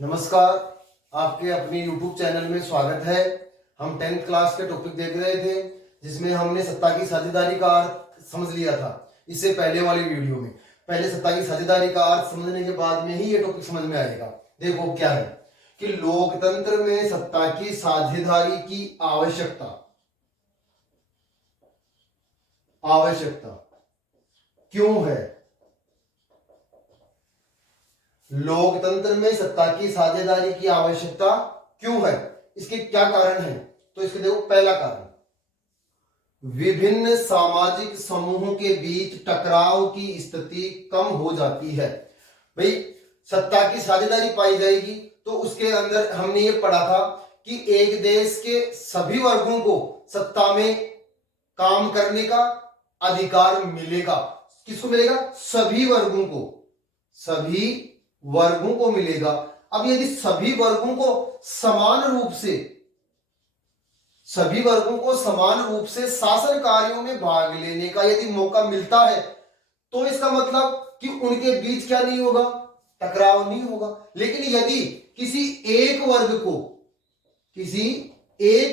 नमस्कार, आपके अपने YouTube चैनल में स्वागत है। हम 10th क्लास के टॉपिक देख रहे थे जिसमें हमने सत्ता की साझेदारी का अर्थ समझ लिया था। इससे पहले वाली वीडियो में पहले सत्ता की साझेदारी का अर्थ समझने के बाद में ही ये टॉपिक समझ में आएगा। देखो क्या है कि लोकतंत्र में सत्ता की साझेदारी की आवश्यकता क्यों है। लोकतंत्र में सत्ता की साझेदारी की आवश्यकता क्यों है, इसके क्या कारण है। तो इसके देखो, पहला कारण, विभिन्न सामाजिक समूहों के बीच टकराव की स्थिति कम हो जाती है। भाई, सत्ता की साझेदारी पाई जाएगी तो उसके अंदर हमने ये पढ़ा था कि एक देश के सभी वर्गों को सत्ता में काम करने का अधिकार मिलेगा। किसको मिलेगा? सभी वर्गों को मिलेगा। अब यदि सभी वर्गों को समान रूप से शासन कार्यों में भाग लेने का यदि मौका मिलता है तो इसका मतलब कि उनके बीच क्या नहीं होगा? टकराव नहीं होगा। लेकिन यदि किसी एक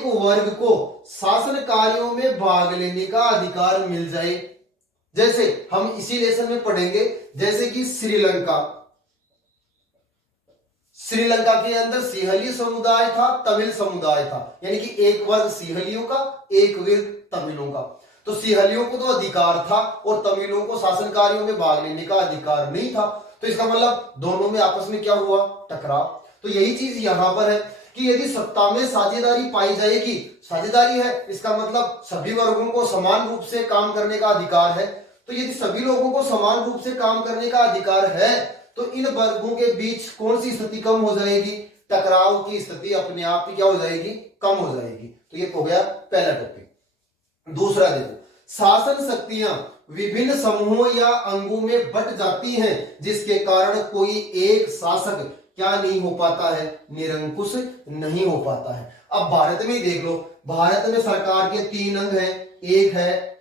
वर्ग को शासन कार्यों में भाग लेने का अधिकार मिल जाए, जैसे हम इसी लेसन में पढ़ेंगे, जैसे कि श्रीलंका के अंदर सिंहली समुदाय था, तमिल समुदाय था, यानी कि एक वर्ग सिंहलियों का, एक वर्ग तमिलों का। तो सिंहलियों को तो अधिकार था और तमिलों को शासन कार्यों में भाग लेने का अधिकार नहीं था। तो इसका मतलब दोनों में आपस में क्या हुआ? टकराव। तो यही चीज यहां पर है कि यदि सत्ता में साझेदारी पाई जाएगी, साझेदारी है इसका मतलब सभी वर्गों को समान रूप से काम करने का अधिकार है। तो यदि सभी लोगों को समान रूप से काम करने का अधिकार है तो इन वर्गों के बीच कौन सी स्थिति कम हो जाएगी? टकराव की स्थिति अपने आप ही क्या हो जाएगी? कम हो जाएगी। तो ये हो गया पहला टॉपिक। दूसरा देखो, शासन शक्तियां विभिन्न समूहों या अंगों में बट जाती हैं, जिसके कारण कोई एक शासक क्या नहीं हो पाता है? निरंकुश नहीं हो पाता है। अब भारत में ही देख लो, भारत में सरकार के 3 अंग हैं। एक है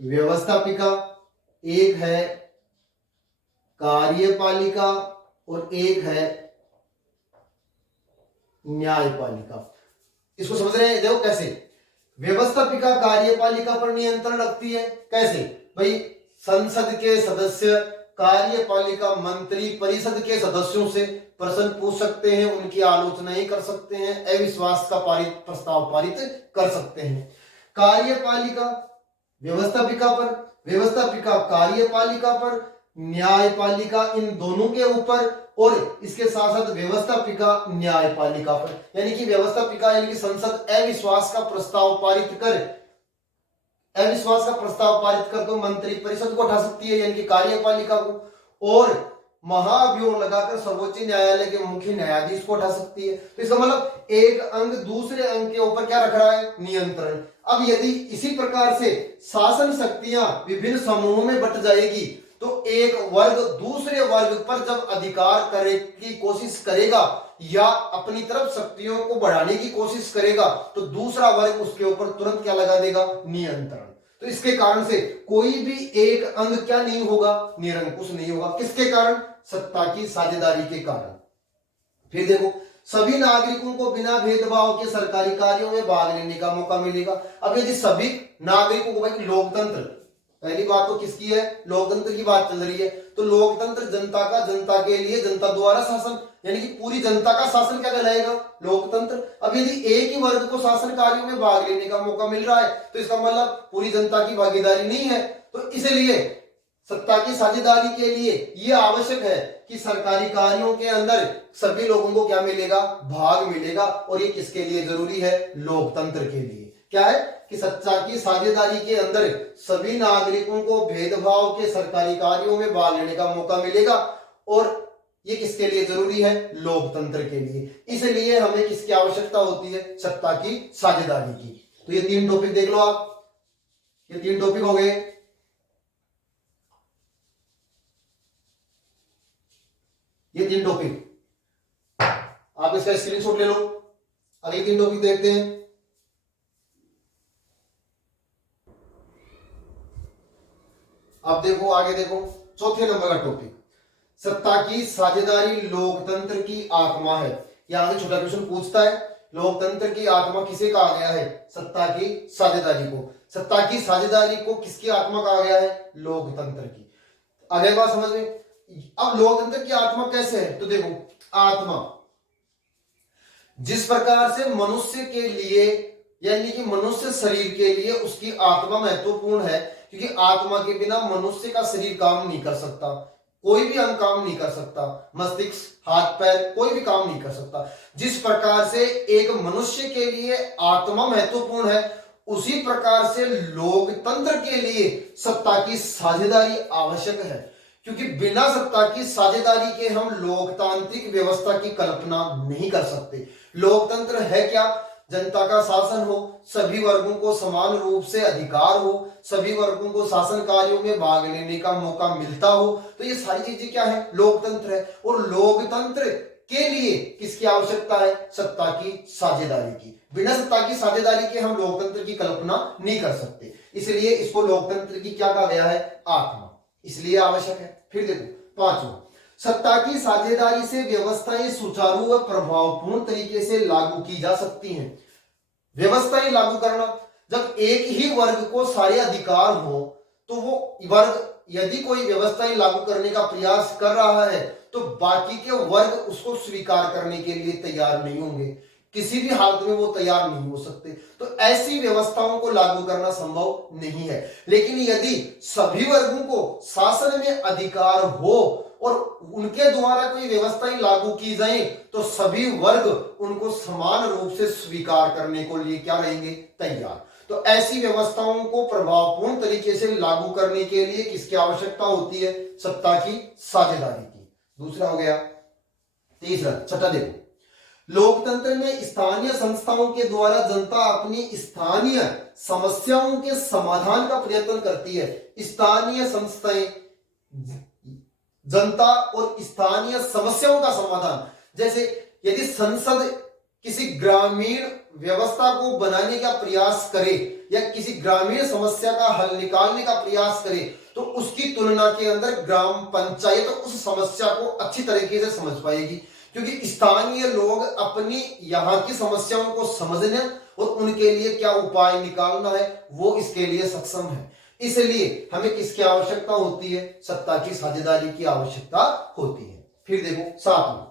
व्यवस्थापिका, एक है कार्यपालिका और एक है न्यायपालिका। इसको समझ रहे हैं? देखो कैसे व्यवस्थापिका कार्यपालिका पर नियंत्रण रखती है। कैसे भाई? संसद के सदस्य कार्यपालिका मंत्री परिषद के सदस्यों से प्रश्न पूछ सकते हैं, उनकी आलोचनाएं कर सकते हैं, अविश्वास का प्रस्ताव पारित कर सकते हैं। कार्यपालिका व्यवस्थापिका कार्यपालिका पर, न्यायपालिका इन दोनों के ऊपर, और इसके साथ साथ व्यवस्थापिका न्यायपालिका पर। यानी कि व्यवस्थापिका यानी कि संसद अविश्वास का प्रस्ताव पारित कर तो मंत्री परिषद को उठा सकती है, यानी कि कार्यपालिका को, और महाभियोग लगाकर सर्वोच्च न्यायालय के मुख्य न्यायाधीश को उठा सकती है। तो इसका मतलब एक अंग दूसरे अंग के ऊपर क्या रख रहा है? नियंत्रण। अब यदि इसी प्रकार से शासन शक्तियां विभिन्न समूहों में बट जाएगी तो एक वर्ग दूसरे वर्ग पर जब अधिकार करने की कोशिश करेगा या अपनी तरफ शक्तियों को बढ़ाने की कोशिश करेगा तो दूसरा वर्ग उसके ऊपर तुरंत क्या लगा देगा? नियंत्रण। तो इसके कारण से कोई भी एक अंग क्या नहीं होगा? निरंकुश नहीं होगा। किसके कारण? सत्ता की साझेदारी के कारण। फिर देखो, सभी नागरिकों को बिना भेदभाव के सरकारी कार्यों में भाग लेने का मौका मिलेगा। अब यदि सभी नागरिकों को, भाई लोकतंत्र, पहली बात तो किसकी है? लोकतंत्र की बात चल रही है। तो लोकतंत्र जनता का, जनता के लिए, जनता द्वारा शासन, यानी कि पूरी जनता का शासन क्या कहलाएगा? लोकतंत्र। अब यदि एक ही वर्ग को शासन कार्यों में भाग लेने का मौका मिल रहा है तो इसका मतलब पूरी जनता की भागीदारी नहीं है। तो इसलिए सत्ता की साझेदारी के लिए यह आवश्यक है कि सरकारी कार्यों के अंदर सभी लोगों को क्या मिलेगा? भाग मिलेगा। और ये किसके लिए जरूरी है? लोकतंत्र के लिए। क्या है कि सत्ता की साझेदारी के अंदर सभी नागरिकों को भेदभाव के सरकारी कार्यों में भाग लेने का मौका मिलेगा। और ये किसके लिए जरूरी है? लोकतंत्र के लिए। इसलिए हमें किसकी आवश्यकता होती है? सत्ता की साझेदारी की। तो ये 3 टॉपिक देख लो आप, ये 3 टॉपिक हो गए। ये 3 टॉपिक आप इसका स्क्रीनशॉट ले लो। अगले 3 टॉपिक देखते हैं। अब देखो, आगे देखो, चौथे नंबर का टॉपिक, सत्ता की साझेदारी लोकतंत्र की आत्मा है। यहां से छोटा क्वेश्चन पूछता है, लोकतंत्र की आत्मा किसे कहा गया है? सत्ता की साझेदारी को। सत्ता की साझेदारी को किसकी आत्मा कहा गया है? लोकतंत्र की। आगे बात समझ में। अब लोकतंत्र की आत्मा कैसे है? तो देखो, आत्मा जिस प्रकार से मनुष्य के लिए, यानी कि मनुष्य शरीर के लिए उसकी आत्मा महत्वपूर्ण है, क्योंकि आत्मा के बिना मनुष्य का शरीर काम नहीं कर सकता, कोई भी अंग काम नहीं कर सकता, मस्तिष्क, हाथ पैर, कोई भी काम नहीं कर सकता। जिस प्रकार से एक मनुष्य के लिए आत्मा महत्वपूर्ण है, उसी प्रकार से लोकतंत्र के लिए सत्ता की साझेदारी आवश्यक है, क्योंकि बिना सत्ता की साझेदारी के हम लोकतांत्रिक व्यवस्था की कल्पना नहीं कर सकते। लोकतंत्र है क्या? जनता का शासन हो, सभी वर्गों को समान रूप से अधिकार हो, सभी वर्गों को शासन कार्यों में भाग लेने का मौका मिलता हो, तो ये सारी चीजें क्या है? लोकतंत्र है। और लोकतंत्र के लिए किसकी आवश्यकता है? सत्ता की साझेदारी की। बिना सत्ता की साझेदारी के हम लोकतंत्र की कल्पना नहीं कर सकते, इसलिए इसको लोकतंत्र की क्या कहा गया है? आत्मा, इसलिए आवश्यक है। फिर देखो पांचवा, सत्ता की साझेदारी से व्यवस्थाएं सुचारू व प्रभावपूर्ण तरीके से लागू की जा सकती हैं। व्यवस्थाएं लागू करना, जब एक ही वर्ग को सारे अधिकार हो, तो वो वर्ग यदि कोई व्यवस्थाएं लागू करने का प्रयास कर रहा है, तो बाकी के वर्ग उसको स्वीकार करने के लिए तैयार नहीं होंगे, किसी भी हालत में वो तैयार नहीं हो सकते, तो ऐसी व्यवस्थाओं को लागू करना संभव नहीं है। लेकिन यदि सभी वर्गों को शासन में अधिकार हो और उनके द्वारा कोई व्यवस्थाएं लागू की जाए, तो सभी वर्ग उनको समान रूप से स्वीकार करने को लिए क्या रहेंगे? तैयार। तो ऐसी व्यवस्थाओं को प्रभावपूर्ण तरीके से लागू करने के लिए किसकी आवश्यकता होती है? सत्ता की साझेदारी की। दूसरा हो गया। तीसरा, छठा देखो, लोकतंत्र में स्थानीय संस्थाओं के द्वारा जनता अपनी स्थानीय समस्याओं के समाधान का प्रयत्न करती है। स्थानीय संस्थाएं जनता और स्थानीय समस्याओं का समाधान, जैसे यदि संसद किसी ग्रामीण व्यवस्था को बनाने का प्रयास करे या किसी ग्रामीण समस्या का हल निकालने का प्रयास करे, तो उसकी तुलना के अंदर ग्राम पंचायत तो उस समस्या को अच्छी तरीके से समझ पाएगी, क्योंकि स्थानीय लोग अपनी यहाँ की समस्याओं को समझने और उनके लिए क्या उपाय निकालना है वो इसके लिए सक्षम है। इसलिए हमें किसकी आवश्यकता होती है? सत्ता की साझेदारी की आवश्यकता होती है। फिर देखो सातवां,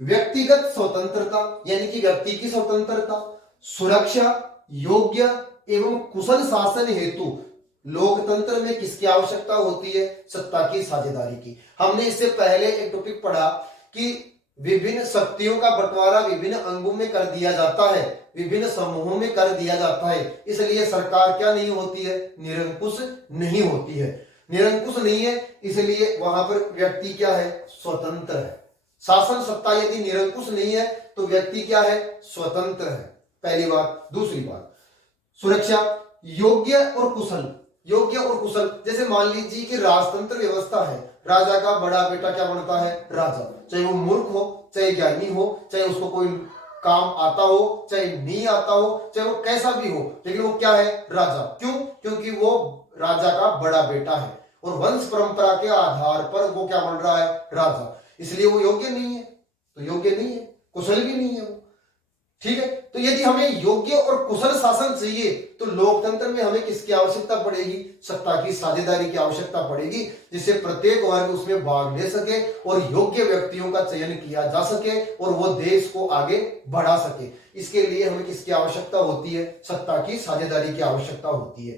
व्यक्तिगत स्वतंत्रता, यानी कि व्यक्ति की स्वतंत्रता, सुरक्षा, योग्य एवं कुशल शासन हेतु लोकतंत्र में किसकी आवश्यकता होती है? सत्ता की साझेदारी की। हमने इससे पहले एक टॉपिक पढ़ा कि विभिन्न शक्तियों का बंटवारा विभिन्न अंगों में कर दिया जाता है, विभिन्न समूहों में कर दिया जाता है, इसलिए सरकार क्या नहीं होती है? निरंकुश नहीं होती है। निरंकुश नहीं है, इसलिए वहां पर व्यक्ति क्या है? स्वतंत्र है। शासन सत्ता यदि निरंकुश नहीं है तो व्यक्ति क्या है? स्वतंत्र है, पहली बात। दूसरी बात, सुरक्षा, योग्य और कुशल। योग्य और कुशल, जैसे मान लीजिए कि राजतंत्र व्यवस्था है, राजा का बड़ा बेटा क्या बनता है? राजा। चाहे वो मूर्ख हो, चाहे ज्ञानी हो, चाहे उसको कोई काम आता हो, चाहे नहीं आता हो, चाहे वो कैसा भी हो, लेकिन वो क्या है? राजा। क्यों? क्योंकि वो राजा का बड़ा बेटा है और वंश परंपरा के आधार पर वो क्या बन रहा है? राजा। इसलिए वो योग्य नहीं है, तो योग्य नहीं है, कुशल भी नहीं है वो। ठीक है, तो यदि हमें योग्य और कुशल शासन चाहिए तो लोकतंत्र में हमें किसकी आवश्यकता पड़ेगी? सत्ता की साझेदारी की आवश्यकता पड़ेगी, जिससे प्रत्येक वर्ग उसमें भाग ले सके और योग्य व्यक्तियों का चयन किया जा सके और वो देश को आगे बढ़ा सके। इसके लिए हमें किसकी आवश्यकता होती है? सत्ता की साझेदारी की आवश्यकता होती है।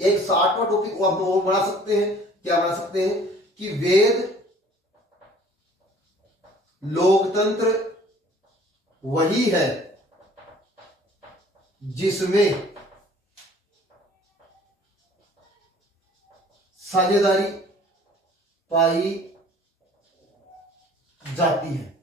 एक 60वां टॉपिक वो बना सकते हैं, क्या बना सकते हैं कि वेद लोकतंत्र वही है जिसमें साझेदारी पाई जाती है।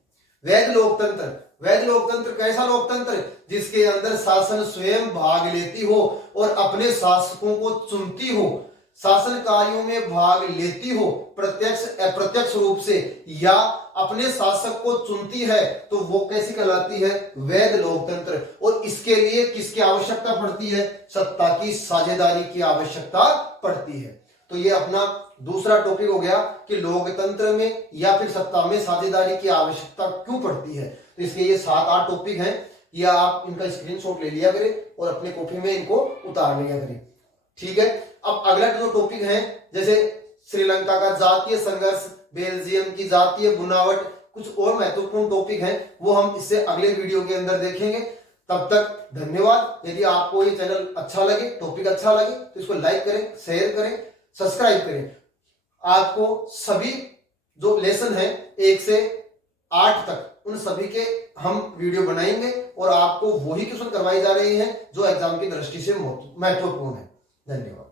वैध लोकतंत्र, वैध लोकतंत्र कैसा लोकतंत्र? जिसके अंदर शासन स्वयं भाग लेती हो और अपने शासकों को चुनती हो, शासन कार्यों में भाग लेती हो, प्रत्यक्ष अप्रत्यक्ष रूप से, या अपने शासक को चुनती है, तो वो कैसी कहलाती है? वैध लोकतंत्र। और इसके लिए किसकी आवश्यकता पड़ती है? सत्ता की साझेदारी की आवश्यकता पड़ती है। तो ये अपना दूसरा टॉपिक हो गया कि लोकतंत्र में या फिर सत्ता में साझेदारी की आवश्यकता क्यों पड़ती है। तो इसके ये 7-8 टॉपिक हैं, या आप इनका स्क्रीनशॉट ले लिया करें और अपने कॉपी में इनको उतार लिया करें। ठीक है, अब अगला जो टॉपिक है, जैसे श्रीलंका का जातीय संघर्ष, बेल्जियम की जातीय बुनावट, कुछ और महत्वपूर्ण टॉपिक हैं, वो हम इससे अगले वीडियो के अंदर देखेंगे। तब तक धन्यवाद। यदि आपको ये चैनल अच्छा लगे, टॉपिक अच्छा लगे, तो इसको लाइक करें, शेयर करें, सब्सक्राइब करें। आपको सभी जो लेसन है 1 से 8 तक, उन सभी के हम वीडियो बनाएंगे और आपको वही क्वेश्चन करवाए जा रहे हैं जो एग्जाम की दृष्टि से महत्वपूर्ण है। धन्यवाद।